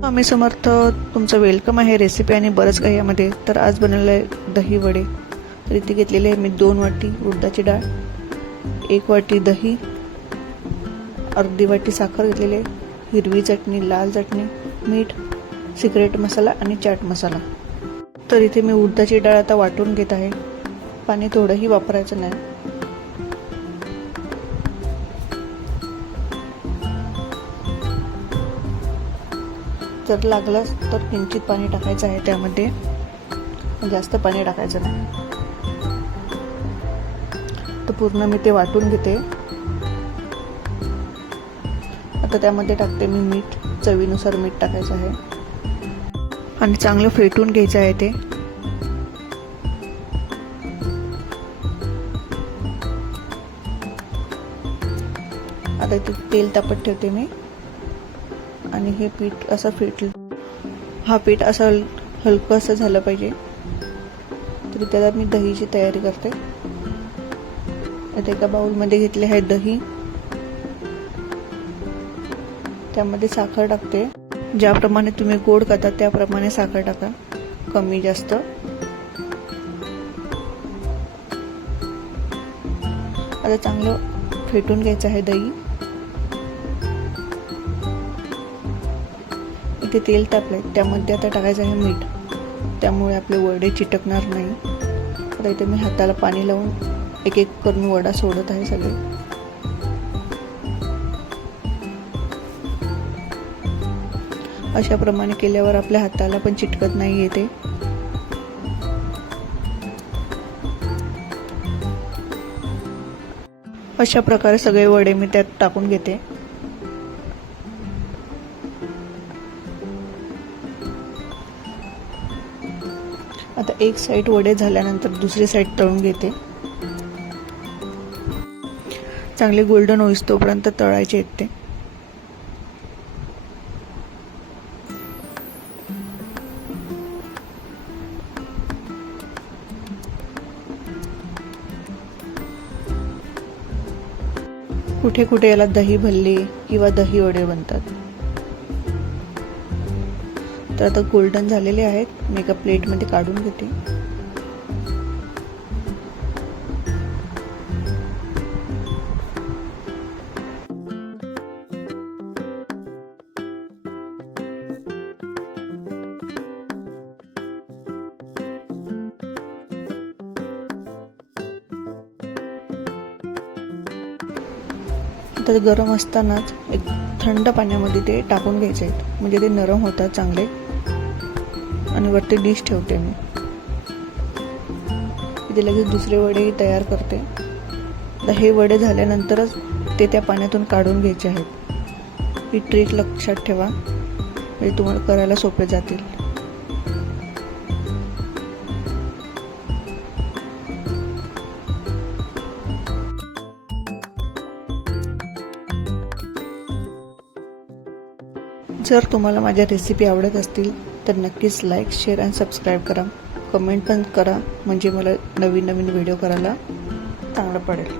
स्वामी समर्थ, तुमचं वेलकम आहे रेसिपी आणि बरंच काही यामध्ये. तर आज बनवलं आहे दही वडे. तर इथे घेतलेले आहे मी 2 वाटी उडदाची डाळ, 1 वाटी दही, अर्धी वाटी साखर घेतलेली आहे, हिरवी चटणी, लाल चटणी, मीठ, सिक्रेट मसाला आणि चाट मसाला. तर इथे मी उडदाची डाळ आता वाटून घेत आहे. पाणी थोडंही वापरायचं नाही. जर लागलंच तर किंचित पाणी टाकायचं आहे त्यामध्ये, जास्त पाणी टाकायचं नाही. तर पूर्ण मी ते वाटून घेते. आता त्यामध्ये टाकते मी मीठ, चवीनुसार मीठ टाकायचं आहे आणि चांगलं फेटून घ्यायचं आहे ते. आता इथे तेल तापत ठेवते मी आणि हे पीठ असं फेटलं. हा पीठ असं हलकं असं झालं पाहिजे. तरी त्याला मी दहीची तयारी करते. आता एका बाउलमध्ये घेतले आहे दही, त्यामध्ये साखर टाकते. ज्याप्रमाणे तुम्ही गोड करता त्याप्रमाणे साखर टाका, कमी जास्त. आता चांगलं फेटून घ्यायचं आहे दही. इथे तेल तापलंय, त्यामध्ये आता टाकायचं आहे मीठ, त्यामुळे आपले वडे चिटकणार नाही. आता इथे मी हाताला पाणी लावून एक एक करून वडा सोडत आहे सगळे. अशा प्रमाणे केल्यावर आपल्या हाताला पण चिटकत नाही येते. अशा प्रकारे सगळे वडे मी त्यात टाकून घेते. आता एक साईड वडे झाल्यानंतर दुसरी साईड तळून घेते. चांगले गोल्डन होईस तोपर्यंत तळायचे आहेत ते. कुठे कुठे याला दही भल्ले किंवा दही वडे बनतात. तर आता गोल्डन झालेले आहेत. मी एका प्लेटमध्ये काढून घेते. तर गरम असतानाच एक थंड पाण्यामध्ये ते टाकून घ्यायचे आहेत, म्हणजे ते नरम होतात चांगले. आणि वरती डिश ठेवते मी. इथे लगेच दुसरे वडेही तयार करते. तर हे वडे झाल्यानंतरच ते त्या पाण्यातून काढून घ्यायचे आहेत. ही ट्रिक लक्षात ठेवा, म्हणजे तुम्हाला करायला सोपे जातील. जर तुम्हाला माझ्या रेसिपी आवडत असतील तर नक्कीच लाईक, शेअर आणि सबस्क्राईब करा. कमेंट पण करा, म्हणजे मला नवीन नवीन व्हिडिओ करायला चांगलं पडेल.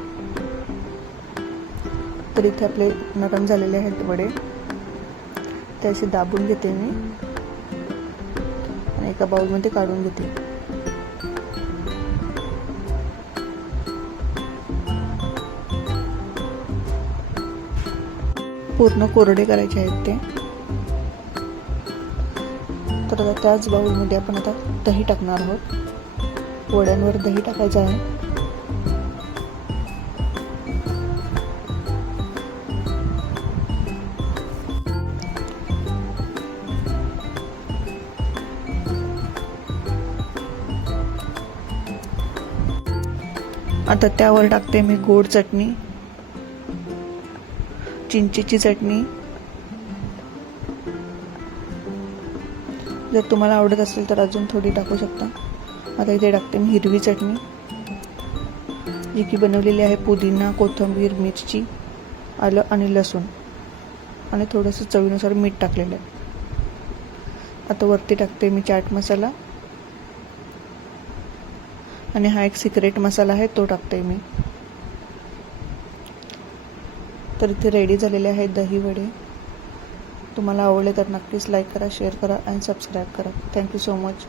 तर इथे आपले नरम झालेले आहेत वडे. ते असे दाबून घेते मी आणि एका बाउलमध्ये काढून घेते. पूर्ण कोरडे करायचे आहेत ते. तर आता त्याच बाउलमध्ये आपण आता दही टाकणार आहोत. वड्यांवर दही टाकायचं आहे. आता त्यावर टाकते मी गोड चटणी, चिंचेची चटणी. जर तुम्हाला आवडत असेल तर अजून थोडी टाकू शकता. आता इथे टाकते मी हिरवी चटणी, जी की बनवलेली आहे पुदिना, कोथिंबीर, मिरची, आलं आणि लसूण, आणि थोडंसं चवीनुसार मीठ टाकलेलं आहे. आता वरती टाकते मी चाट मसाला, आणि हा एक सिक्रेट मसाला आहे तो टाकते मी. तर इथे रेडी झालेले आहेत दही वडे. तुम्हाला आवडले तर नक्कीच लाईक करा, शेअर करा आणि सबस्क्राईब करा. Thank you so much.